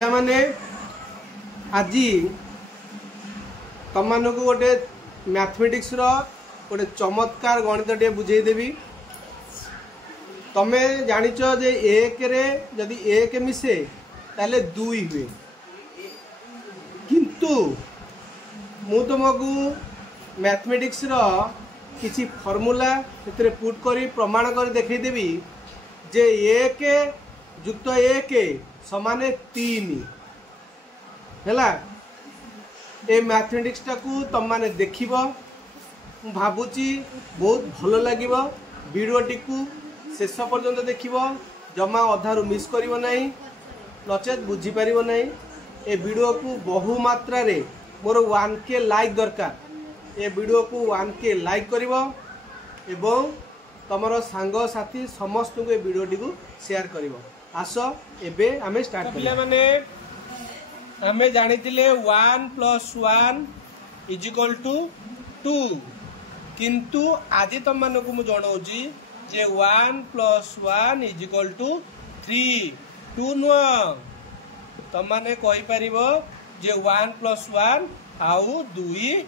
माने आज तुम मानक गोटे मैथमेटिक्स गोटे चमत्कार गणित टे बुझेदेवी। तमें जानिच जे एक रे जदि एक मिसे ताले दुई हुए, किंतु मु तुमको मैथमेटिक्स किसी फॉर्मूला से पुट करी प्रमाण कर देखईदेवी जे एक युक्त एक समाने तीन है। ए मैथमेटिक्स टाकू तुम माने देखिब भावुची बहुत भल लगे। वीडियोटी को शेष पर्यंत देखिब, जमा अधारू मिस करिवो नहीं, नचेत बुझीपार नहीं। ए वीडियो को बहु मात्रा रे मोर 1K लाइक दरकार। ए वीडियो को 1K लाइक करिवो एवं तमरो सांग साथी समस्त को ए वीडियोटी को शेयर करिवो। आस एबे आमे स्टार्ट पिला माने आमे जानितिले 1 + 1 = 2, किंतु आज तुम मानक मु जणाउची जे 1 + 1 = 3 2 नुह। तुम माने कहि परिबो जे 1 + 1 आउ 2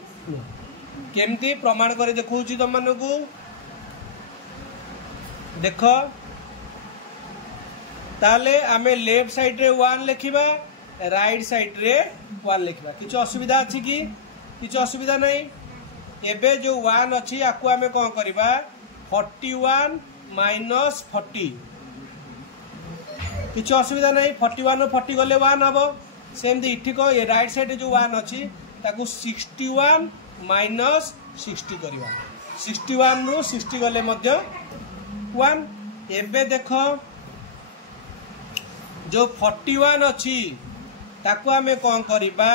केमती प्रमाण करे देखौची तुम मानक देख। ताले आमे लेफ्ट साइड रे 1 लिखिबा, राइट साइड रे 1 लिखिबा। किछ असुविधा अछि कि? किछ असुविधा नहीं। एबे जो 1 अछि आकु आमे कोन करबा 41 - 40। किछ असुविधा नहीं। 41 रो 40 गले 1 हबो। सेमती इठी को ए राइट साइड जो 1 अछि ताकु 61 - 60 करबा। 61 रो 60 गले मध्य 1। एबे देखो जो 41 अच्छी ताको आमे कौन करिबा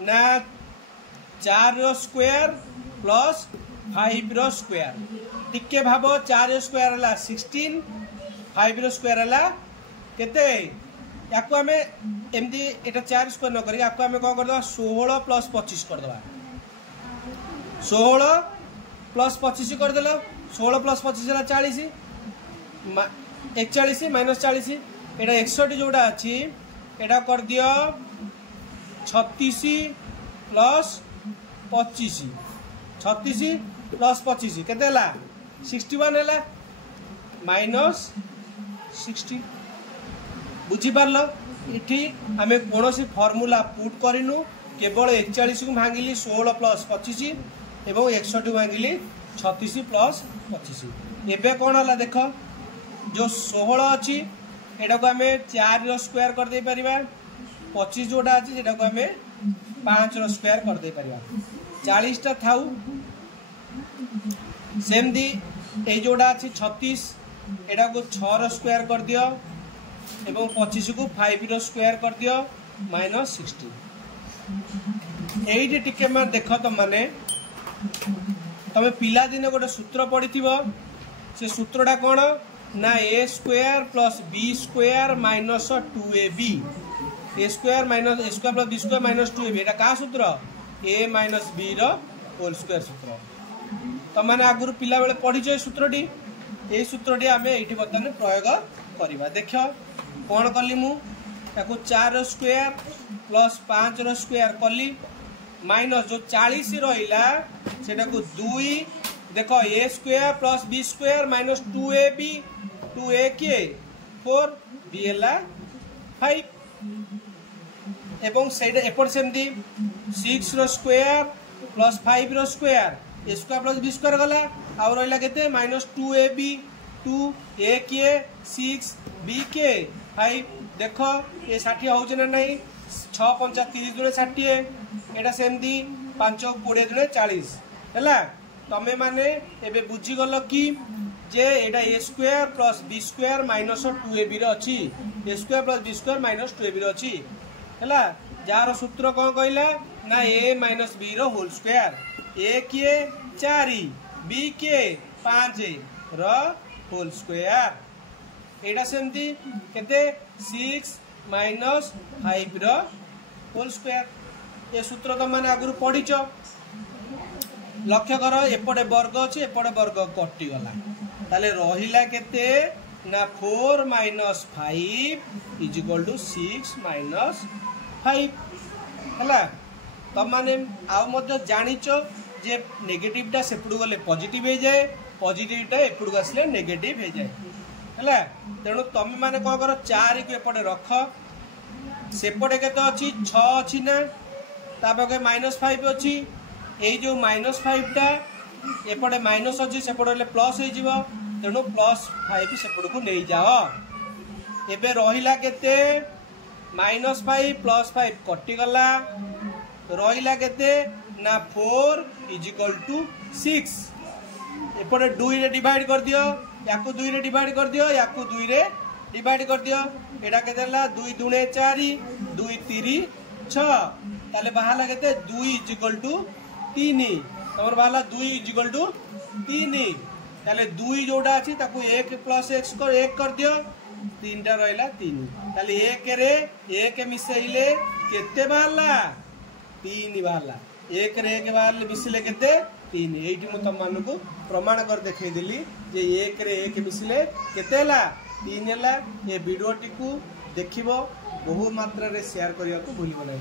ना 4 रो स्क्वायर प्लस 5 रो स्क्वायर। टिके भाबो 4 रो स्क्वायर हला 16, 5 रो स्क्वायर हला केते? याको आमे एमदी एटा 4 स्क्वायर न करी याको आमे कौन करदवा 16 + 25 करदवा। 16 + 25 कर देलो। 16 + 25 हला 40, 41 - 40 एटा 61 जोड़ा अच्छी एटा कर दियो 36 + 25। 36 + 25 केते हला 61 हला -60। बुझी पारलो? इठी आमे कोनोसी फार्मूला पुट करिनु, केवल 41 को भांगिली 16 + 25 एवं 61 को भांगिली 36 + 25। एबे कोन हला देखो जो 16 अछि एटा को आमे 4 रो स्क्वायर कर दे परिबा। 25 जोटा अछि जेटा को आमे 5 रो स्क्वायर कर दे परिबा। 40 टा थाउ। सेमदी ए जोड़ा अछि 36 एटा को 6 रो स्क्वायर कर दियो एवं 25 को 5 रो स्क्वायर कर दियो -60। एइटे टिके मा देखो त माने तमे पिला दिने गोटे सूत्र पढिथिबो। से सूत्रटा कोन ना a² + b² - 2ab। a² - a² + b² - 2ab एटा का सूत्र? a - b रो होल स्क्वायर सूत्र। त माने आगुर पिला बेले पढिछो ए सूत्रटी। ए सूत्रटी आमे एठी बर्तमान प्रयोग करिबा। देखो कोन कली मु ताको 4 रो स्क्वायर + 5 रो स्क्वायर कली माइनस जो 40 रहिला सेटा को 2। देखो a² + b² - 2ab 2a के 4 b हला 5 एवं सेटा एपट सेमदी 6 रो स्क्वायर + 5 रो स्क्वायर a² + b² गला आ रहिला केते -2ab 2a के 6 b के 5। देखो ये 60 होउछ ना नहीं? 6 × 5 = 30 × 60 एटा सेमदी 5 × 20 × 40 हैला। तमे माने एबे बुझी गलो कि जे एटा a² + b² - 2ab रो अछि। a² + b² - 2ab रो अछि हैला। जार सूत्र कोन कहला ना a - b रो होल स्क्वायर। a के 4 b के 5 रो होल स्क्वायर एटा सेमती केते 6 - 5 रो होल स्क्वायर। ए सूत्र त माने आगुर पढिचो। लक्ष्य कर एपटे वर्ग अच्छे एपटे वर्ग कटि गला ताले रहिला केते ना 4 minus 5 is equal to 6 minus 5 है। तुम मैंने जाच जे नेगेटिव टा सेपटू गले पॉजिटिव हो जाए, पॉजिटिव टा एपटू आसले नेगेटिव हो जाए है। तेणु तुम मैंने कौन कर 4 को एपटे रख, सेपटे केते अच्छी 6 अच्छी ना तापके -5 अच्छी, ये जो -5 टा एपटे माइनस अच्छी सेपटे प्लस हो, तेणु +5 सेपट को नहीं जाओ। एबे रहिला केते -5 +5 कटिगला, रहिला केते ना 4 इज इक्वल टू 6। एपटे 2 रे डिवाइड कर दियो, याकू 2 रे डिवाइड कर दियो, याकू 2 रे डिवाइड कर दियो। एटा केते हला 2 दूने 4 2 3 6 ताले बाहला केते 2 इज इक्वल टू 3। तमर बाहला 2 इज इक्वल टू 3 ताले 2 जोड़ा अछि ताकू 1 + x कर 1 कर दियो, 3 टा रहला 3 ताले 1 रे 1 मिसेइले केते बाहला 3 बाहला, 1 रे 1 बाहले मिसिले केते 3। एठी मु तम मानको प्रमाण कर देखै दिली जे 1 रे 1 मिसिले केते हला 3 हला। ये वीडियो टिकू देखिबो, बहु मात्रा रे शेयर करिया को भूलिबो नै।